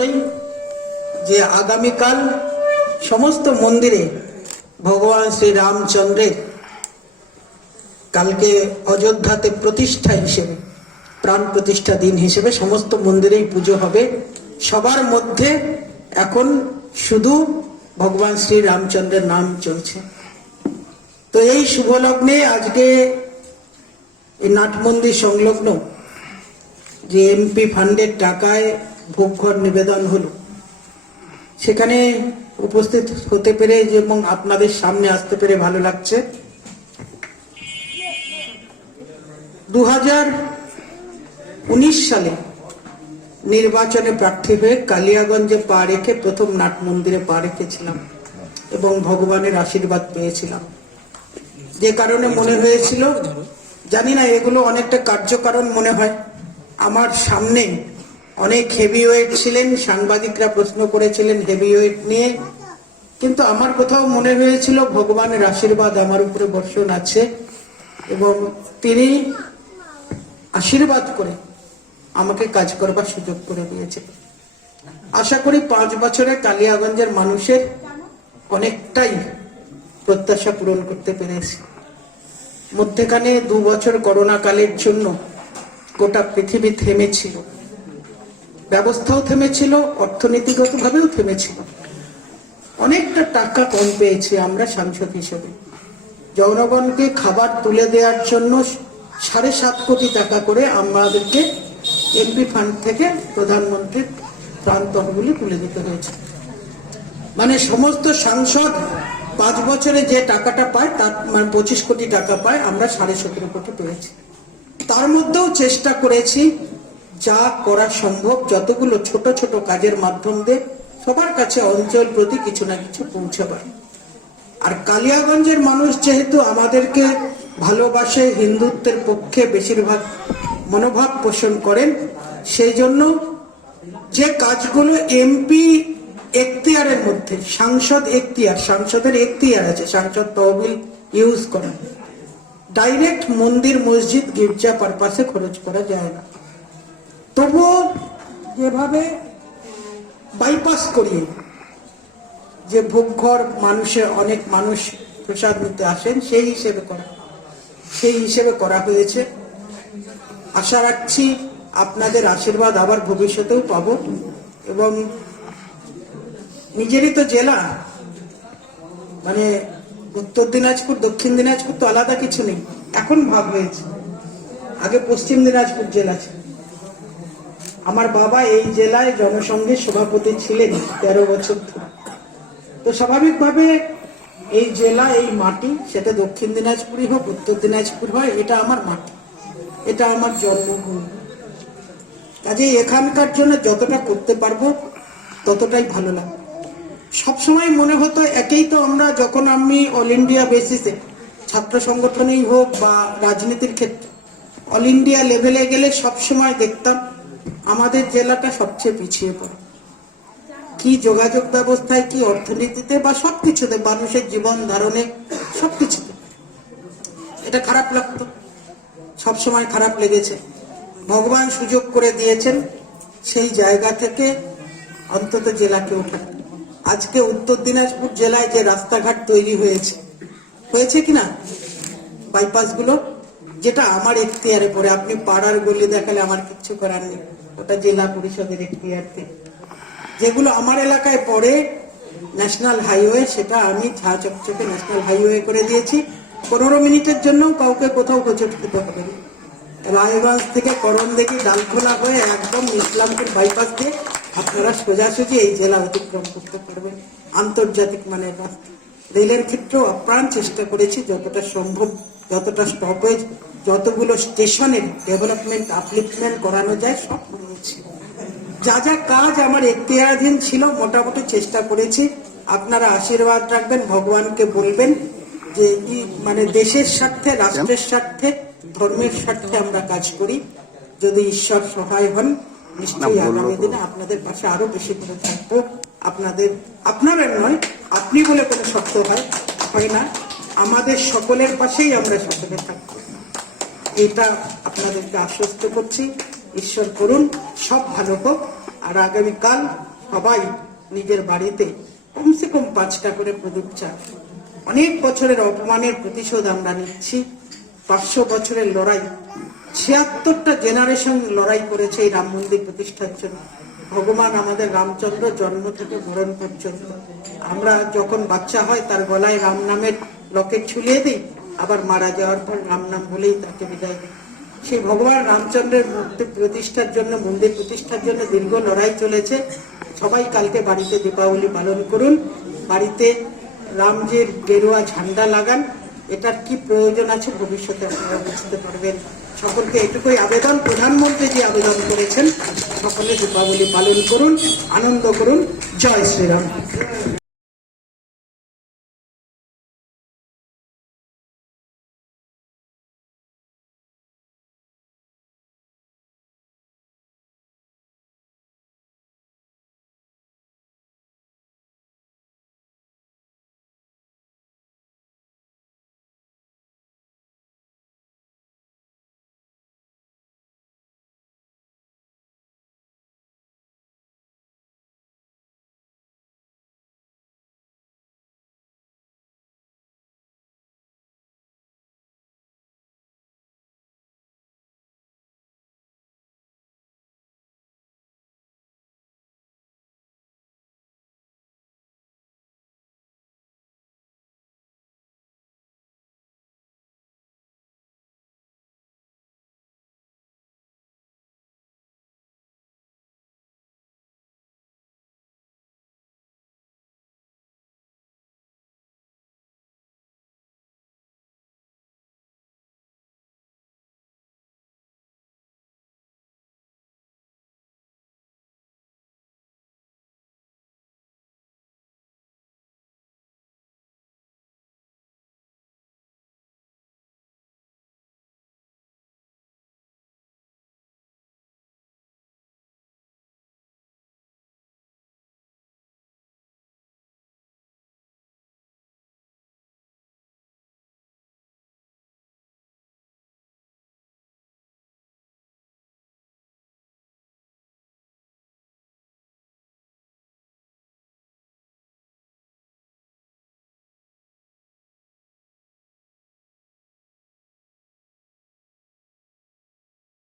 জন্যই যে আগামীকাল সমস্ত মন্দিরে ভগবান শ্রী রামচন্দ্রের কালকে অযোধ্যাতে প্রতিষ্ঠা হিসেবে, প্রাণ প্রতিষ্ঠা দিন হিসেবে সমস্ত মন্দিরেই পুজো হবে। সবার মধ্যে এখন শুধু ভগবান শ্রী রামচন্দ্রের নাম চলছে। তো এই শুভলগ্নে আজকে এই নাট মন্দির সংলগ্ন যে এমপি ফান্ডের টাকায় ভোগঘর নিবেদন হলো। সেখানে উপস্থিত হতে পেরে এবং আপনাদের সামনে আসতে পেরে ভালো লাগছে। দু সালে নির্বাচনে প্রার্থী হয়ে কালিয়াগঞ্জে পা রেখে প্রথম নাট মন্দিরে পা রেখেছিলাম এবং ভগবানের আশীর্বাদ পেয়েছিলাম। যে কারণে মনে হয়েছিল, জানি না এগুলো অনেকটা কার্যকারণ মনে হয়। আমার সামনে অনেক হেভি ওয়েট ছিলেন, সাংবাদিকরা প্রশ্ন করেছিলেন হেভি ওয়েট নিয়ে। কিন্তু আমার কোথাও মনে হয়েছিল ভগবানের আশীর্বাদ আমার উপরে বর্ষণ আছে। এবং তিনি আশীর্বাদ করে আমাকে কাজ করবার সুযোগ করে দিয়েছে আশা করি পাঁচ বছরে কালিয়াগঞ্জের মানুষের অনেকটাই প্রত্যাশা পূরণ করতে পেরেছি। মধ্যেখানে দু বছর করোনা কালের জন্য গোটা পৃথিবী থেমেছিল। ব্যবস্থাও থেমেছিল, অর্থনীতিগতভাবেও থেমেছিল। অনেকটা টাকা কম পেয়েছি আমরা সাংসদ হিসেবে। জনগণকে খাবার তুলে দেওয়ার জন্য সাড়ে সাত কোটি টাকা করে আমাদেরকে এমপি ফান্ড থেকে প্রধানমন্ত্রীর ত্রাণ তহবিলে তুলে দিতে হয়েছে। মানে সমস্ত সাংসদ পাঁচ বছরে যে টাকাটা পায়, তার মানে পঁচিশ কোটি টাকা পায়, আমরা সাড়ে সতেরো কোটি পেয়েছি। তার মধ্যেও চেষ্টা করেছি, যা করা সম্ভব। যতগুলো ছোট ছোট কাজের মাধ্যম দিয়ে সবার কাছে অঞ্চল প্রতি কিছু না কিছু পৌঁছাবার। আর কালিয়াগঞ্জের মানুষ যেহেতু আমাদেরকে ভালোবাসে, হিন্দুত্বের পক্ষে বেশিরভাগ মনোভাব পোষণ করেন, সেই জন্য যে কাজগুলো এমপি এখতিয়ারের মধ্যে, সাংসদ এখতিয়ার, সাংসদের এখতিয়ার আছে, সাংসদ তহবিল ইউজ করা। ডাইরেক্ট মন্দির, মসজিদ, গির্জা পারপাসে খরচ করা যায় না। তবুও যেভাবে বাইপাস করিয়ে যে ভোগঘর মানুষের অনেক মানুষ প্রসাদ নিতে আসেন, সেই হিসেবে করা, সেই হিসেবে করা হয়েছে। আশা রাখছি আপনাদের আশীর্বাদ আবার ভবিষ্যতেও পাবো এবং নিজেরই তো জেলা মানে উত্তর দিনাজপুর, দক্ষিণ দিনাজপুর তো আলাদা কিছু নেই। এখন ভাগ হয়েছে। আগে পশ্চিম দিনাজপুর জেলা ছিল। আমার বাবা এই জেলায় জনসংঘের সভাপতি ছিলেন তেরো বছর ধরে। তো স্বাভাবিকভাবে এই জেলা, এই মাটি, সেটা দক্ষিণ দিনাজপুরই হোক, উত্তর দিনাজপুর হয়, এটা আমার মাটি। এটা আমার জন্মভূমি। কাজেই এখানকার জন্য যতটা করতে পারব, ততটাই ভালো লাগবে। সবসময় মনে হতো একেই তো আমরা যখন আমি অল ইন্ডিয়া বেসিসে ছাত্র সংগঠনেই হোক বা রাজনীতির ক্ষেত্রে অল ইন্ডিয়া লেভেলে গেলে সবসময় দেখতাম আমাদের জেলাটা সবচেয়ে পিছিয়ে পড়ে। কি যোগাযোগ ব্যবস্থায়, কি অর্থনীতিতে বা সবকিছুতে মানুষের জীবন ধারণে সবকিছুতে। এটা খারাপ লাগতো, সবসময় খারাপ লেগেছে। ভগবান সুযোগ করে দিয়েছেন, সেই জায়গা থেকে অন্তত জেলাকে ওঠান আজকে উত্তর দিনাজপুর জেলায় যে রাস্তাঘাট তৈরি হয়েছে হয়েছে কিনা? বাইপাসগুলো যেটা আমার এখতিয়ারে পড়ে। আপনি পাড়ার গলি দেখালে আমার কিচ্ছু করার নেই। ওটা জেলা পরিষদের এখতিয়ারতে যেগুলো আমার এলাকায় পড়ে ন্যাশনাল হাইওয়ে সেটা আমি ঝা চকচকে ন্যাশনাল হাইওয়ে করে দিয়েছি। পনেরো মিনিটের জন্য কাউকে কোথাও হোঁচট খেতে হবে না। রায়গঞ্জ থেকে করণ দেখি ডালখোলা হয়ে একদম ইসলামপুর বাইপাস দিয়ে আপনারা সোজাসুজি এই জেলা অতিক্রম করতে পারবেন। আন্তর্জাতিক রাস্তা রেলের ক্ষেত্রেও আপ্রাণ চেষ্টা করেছি যতটা সম্ভব, যতটা স্টপেজ যতগুলো স্টেশনের ডেভেলপমেন্ট আপলিফমেন্ট করানো যায়, সব করেছি। যা যা কাজ আমার এখতিয়ারাধীন ছিল, মোটামুটি চেষ্টা করেছি। আপনারা আশীর্বাদ রাখবেন, ভগবানকে বলবেন যে মানে দেশের স্বার্থে, রাষ্ট্রের স্বার্থে, ধর্মের স্বার্থে আমরা কাজ করি। যদি ঈশ্বর সহায় হন নিশ্চয়ই আগামী দিনে আপনাদের পাশে আরও বেশি করে থাকব। আপনাদের আপনারা নয় আপনি বলে কোনো শব্দ হয় হয় না। আমাদের সকলের পাশেই আমরা সকলে থাকব। এটা আপনাদেরকে আশ্বস্ত করছি। ঈশ্বর করুন সব ভালো হোক। আর আগামীকাল সবাই নিজের বাড়িতে কমসে কম পাঁচটা করে প্রদীপ চাল অনেক বছরের অপমানের প্রতিশোধ আমরা নিচ্ছি। পাঁচশো বছরের লড়াই ছিয়াত্তরটা জেনারেশন লড়াই করেছে এই রাম মন্দির প্রতিষ্ঠার জন্য। ভগবান আমাদের রামচন্দ্র জন্ম থেকে মরণ পর্যন্ত। আমরা যখন বাচ্চা হয়, তার গলায় রাম নামের লকেট ঝুলিয়ে দিই, আবার মারা যাওয়ার পর রাম নাম বলেই তাকে বিদায় দিই। সেই ভগবান রামচন্দ্রের মূর্তি প্রতিষ্ঠার জন্য, মন্দির প্রতিষ্ঠার জন্য দীর্ঘ লড়াই চলেছে। সবাই কালকে বাড়িতে দীপাবলি পালন করুন। বাড়িতে রামজির গেরুয়া ঝান্ডা লাগান। এটার কি প্রয়োজন আছে ভবিষ্যতে আপনারা বুঝতে পারবেন। সকলকে এটুকুই আবেদন। প্রধানমন্ত্রী যে আবেদন করেছেন। সকলে দীপাবলি পালন করুন, আনন্দ করুন। জয় শ্রীরাম।